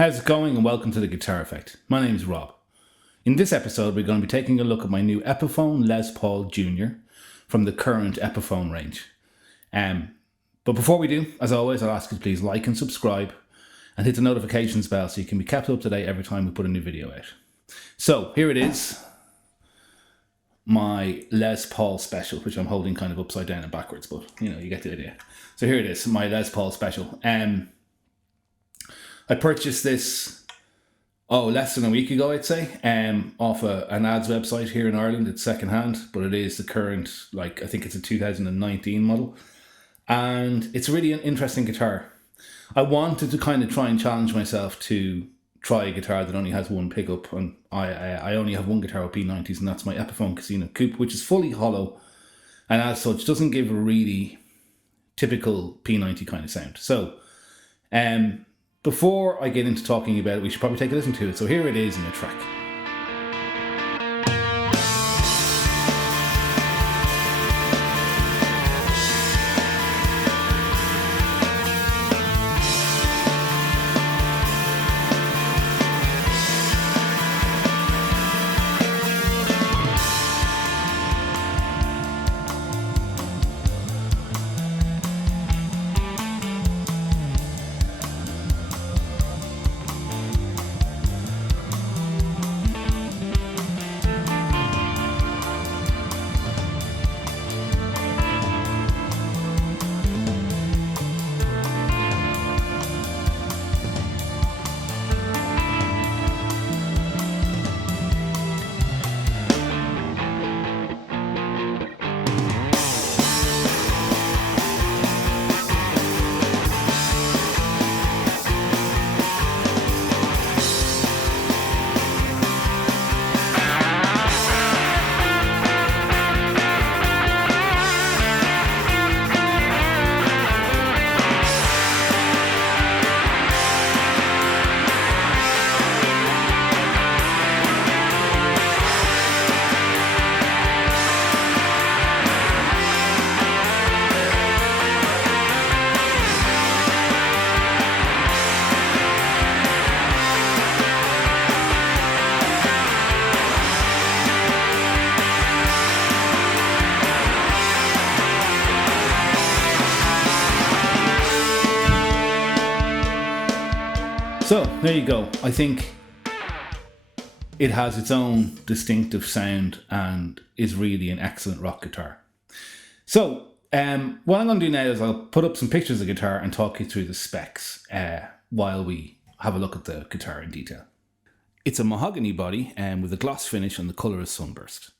How's it going, and welcome to The Guitar Effect. My name is Rob. In this episode we're going to be taking a look at my new Epiphone Les Paul Junior from the current Epiphone range. But before we do, as always, I'll ask you to please like and subscribe and hit the notifications bell so you can be kept up to date every time we put a new video out. So here it is, my Les Paul special, which I'm holding kind of upside down and backwards, but you get the idea. So here it is, my Les Paul special. I purchased this, less than a week ago, I'd say, off an ads website here in Ireland. It's secondhand, but it is the current, I think it's a 2019 model. And it's really an interesting guitar. I wanted to kind of try and challenge myself to try a guitar that only has one pickup. And I only have one guitar with P90s, and that's my Epiphone Casino Coupe, which is fully hollow. And as such, doesn't give a really typical P90 kind of sound. So, before I get into talking about it, we should probably take a listen to it. So here it is in a track. So, there you go. I think it has its own distinctive sound and is really an excellent rock guitar. So, what I'm going to do now is I'll put up some pictures of the guitar and talk you through the specs while we have a look at the guitar in detail. It's a mahogany body with a gloss finish and the colour is sunburst.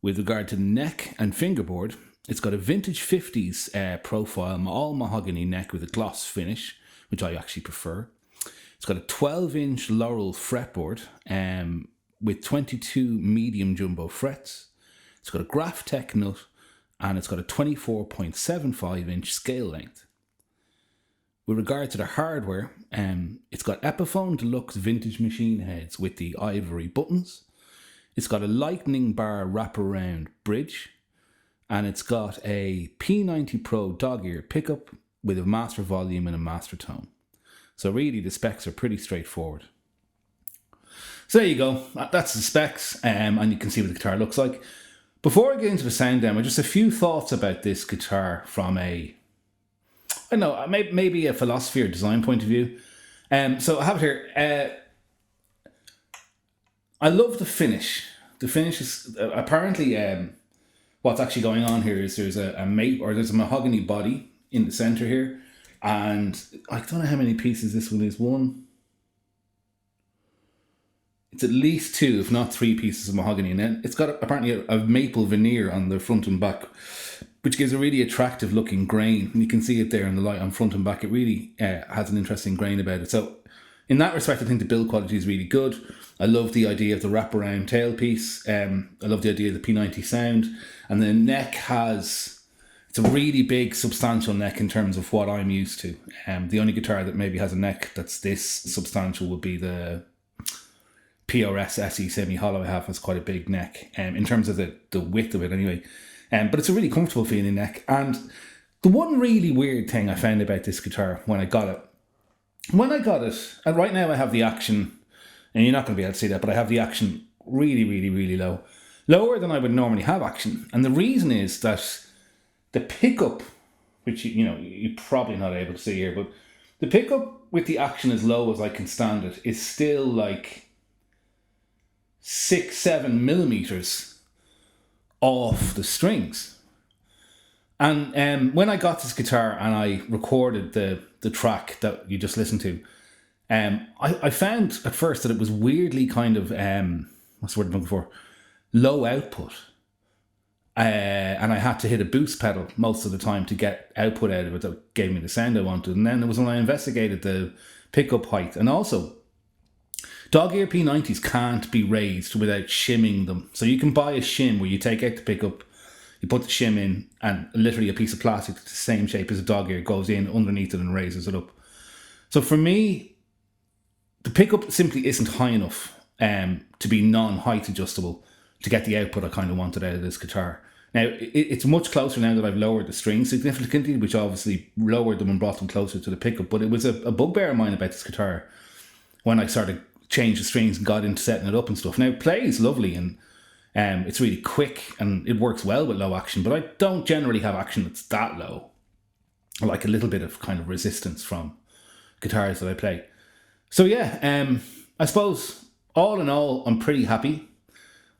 With regard to the neck and fingerboard, it's got a vintage 50s profile, all mahogany neck with a gloss finish, which I actually prefer. It's got a 12-inch Laurel fretboard with 22 medium jumbo frets. It's got a Graph Tech nut, and it's got a 24.75-inch scale length. With regard to the hardware, it's got Epiphone Deluxe vintage machine heads with the ivory buttons. It's got a lightning bar wraparound bridge, and it's got a P90 Pro dog ear pickup with a master volume and a master tone. So really, the specs are pretty straightforward. So there you go. That's the specs, and you can see what the guitar looks like. Before I get into the sound demo, just a few thoughts about this guitar from maybe a philosophy or design point of view. So I have it here. I love the finish. The finish is apparently what's actually going on here is there's a mahogany body in the center here. And I don't know how many pieces this one is. It's at least 2, if not 3 pieces of mahogany. And then it's got apparently a maple veneer on the front and back, which gives a really attractive looking grain. And you can see it there in the light on front and back. It really has an interesting grain about it. So in that respect, I think the build quality is really good. I love the idea of the wraparound tailpiece. I love the idea of the P90 sound. And the neck it's a really big, substantial neck in terms of what I'm used to. The only guitar that maybe has a neck that's this substantial would be the PRS SE semi-hollow I have. Has quite a big neck in terms of the width of it anyway. But it's a really comfortable feeling neck. And the one really weird thing I found about this guitar when I got it when I got it, and right now I have the action, and you're not going to be able to see that, but I have the action really, really, really low. Lower than I would normally have action. And the reason is that the pickup, which you're probably not able to see here, but the pickup with the action as low as I can stand it is still like 6-7 millimeters off the strings. And when I got this guitar and I recorded the track that you just listened to, I found at first that it was weirdly kind of what's the word I'm looking for? Low output. And I had to hit a boost pedal most of the time to get output out of it that gave me the sound I wanted. And then it was when I investigated the pickup height. And also, dog ear P90s can't be raised without shimming them. So you can buy a shim where you take out the pickup, you put the shim in, and literally a piece of plastic that's the same shape as a dog ear goes in underneath it and raises it up. So for me, the pickup simply isn't high enough to be non-height adjustable to get the output I kind of wanted out of this guitar. Now, it's much closer now that I've lowered the strings significantly, which obviously lowered them and brought them closer to the pickup. But it was a bugbear of mine about this guitar when I started changing the strings and got into setting it up and stuff. Now, it plays lovely and it's really quick and it works well with low action, but I don't generally have action that's that low. I like a little bit of kind of resistance from guitars that I play. So yeah, I suppose all in all, I'm pretty happy.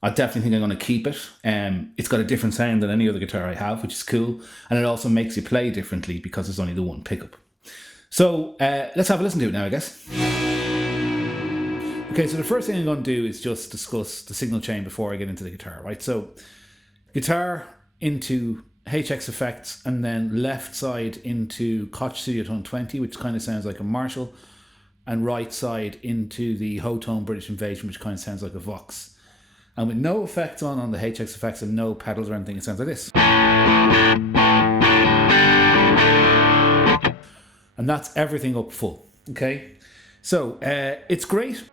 I definitely think I'm going to keep it. It's got a different sound than any other guitar I have, which is cool. And it also makes you play differently because there's only the one pickup. So let's have a listen to it now, I guess. Okay, so the first thing I'm going to do is just discuss the signal chain before I get into the guitar, right? So guitar into HX effects and then left side into Koch Studio Tone 20, which kind of sounds like a Marshall, and right side into the Hotone British Invasion, which kind of sounds like a Vox. And with no effects on the HX effects and no pedals or anything, it sounds like this. And that's everything up full, okay? So, it's great.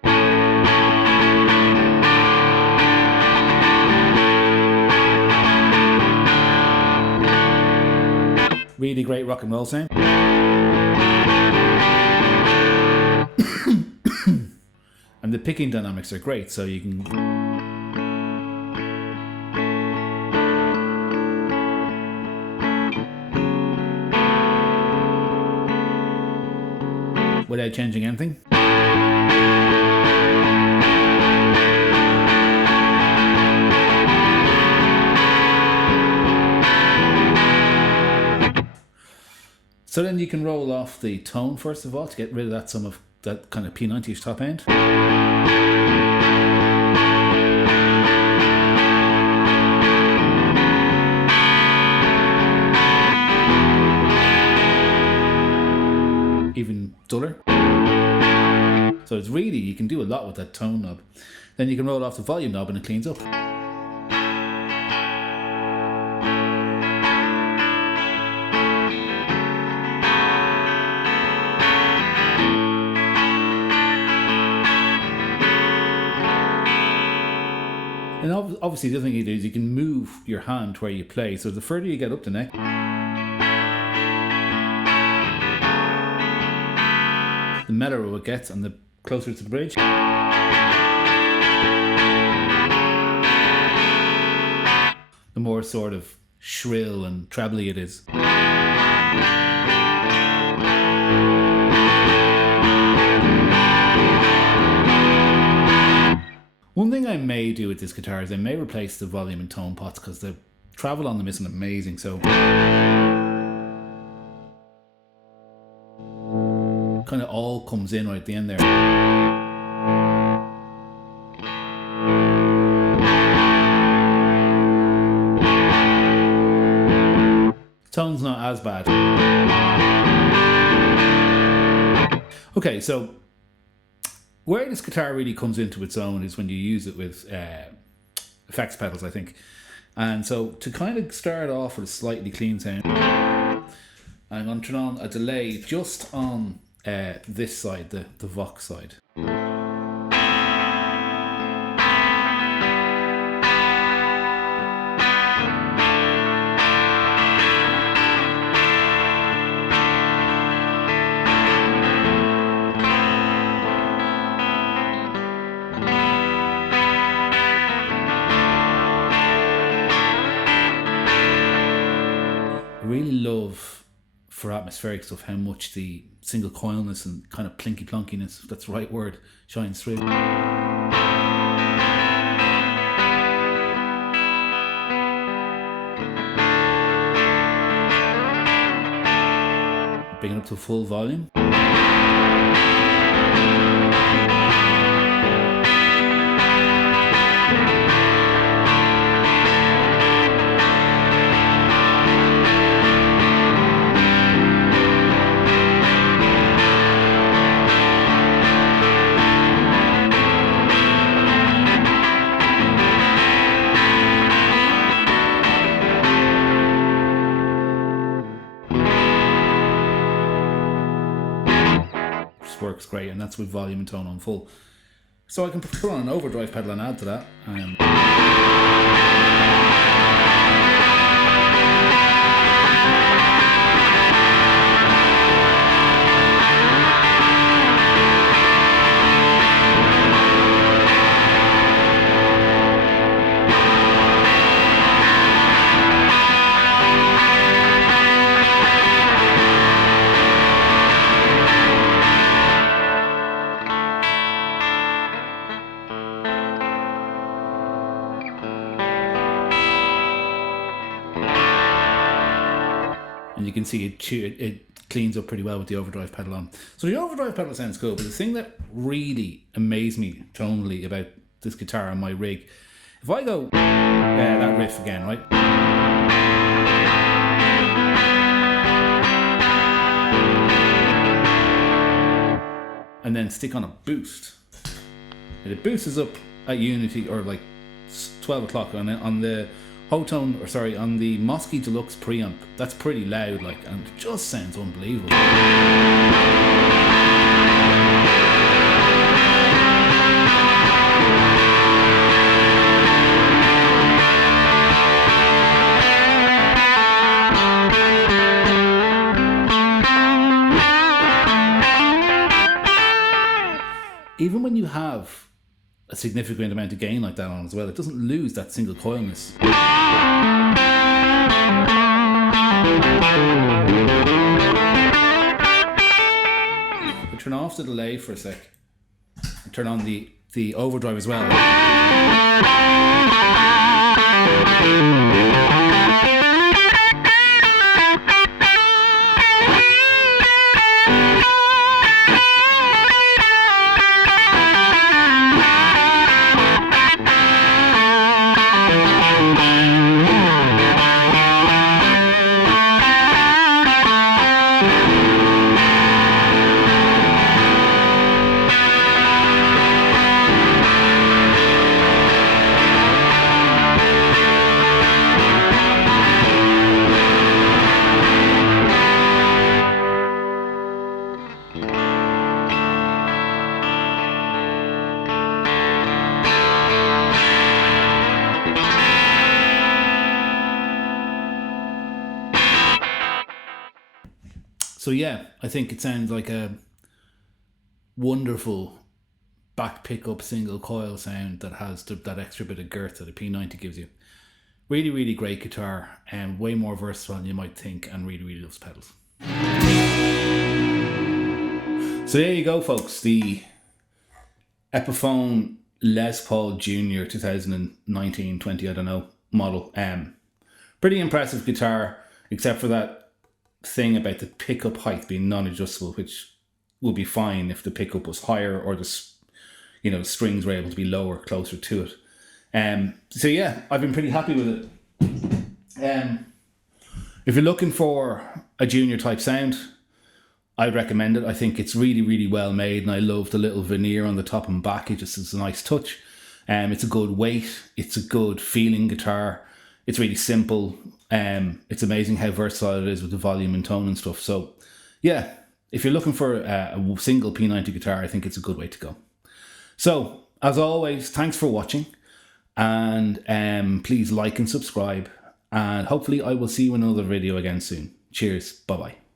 Really great rock and roll sound. And the picking dynamics are great, so you can... without changing anything. So then you can roll off the tone first of all to get rid of that some of that kind of P90ish top end. Even duller. So it's really, you can do a lot with that tone knob. Then you can roll off the volume knob and it cleans up. And obviously the other thing you do is you can move your hand where you play. So the further you get up the neck, the mellower it gets and the closer to the bridge. The more sort of shrill and trebly it is. One thing I may do with this guitar is I may replace the volume and tone pots because the travel on them isn't amazing. So kind of all comes in right at the end there. Tone's not as bad. Okay, so where this guitar really comes into its own is when you use it with effects pedals, I think. And so to kind of start off with a slightly clean sound, I'm going to turn on a delay just on this side, the Vox side. love for atmospheric stuff how much the single coilness and kind of plinky plonkiness, if that's the right word, shines through. Bring it up to full volume. Works great, and that's with volume and tone on full. So I can put on an overdrive pedal and add to that. And you can see it cleans up pretty well with the overdrive pedal on. So the overdrive pedal sounds cool, but the thing that really amazed me tonally about this guitar on my rig, if I go that riff again, right? And then stick on a boost. And it boosts up at Unity, or like 12 o'clock on the Hotone, or sorry, on the Mosky Deluxe preamp. That's pretty loud, like, and it just sounds unbelievable. Even when you have a significant amount of gain like that on as well, it doesn't lose that single coilness. I'll turn off the delay for a sec and turn on the overdrive as well. So yeah, I think it sounds like a wonderful back pickup single coil sound that has that extra bit of girth that a P90 gives you. Really, really great guitar, and way more versatile than you might think, and really, really loves pedals. So there you go, folks. The Epiphone Les Paul Junior 2019-20, I don't know, model. Pretty impressive guitar, except for that thing about the pickup height being non-adjustable, which would be fine if the pickup was higher, or the strings were able to be lower, closer to it. So yeah, I've been pretty happy with it. If you're looking for a junior type sound, I'd recommend it. I think it's really, really well made, and I love the little veneer on the top and back. It just is a nice touch. It's a good weight. It's a good feeling guitar. It's really simple. It's amazing how versatile it is with the volume and tone and stuff. So yeah, if you're looking for a single P90 guitar, I think it's a good way to go. So as always, thanks for watching, and please like and subscribe, and hopefully I will see you in another video again soon. Cheers. Bye bye.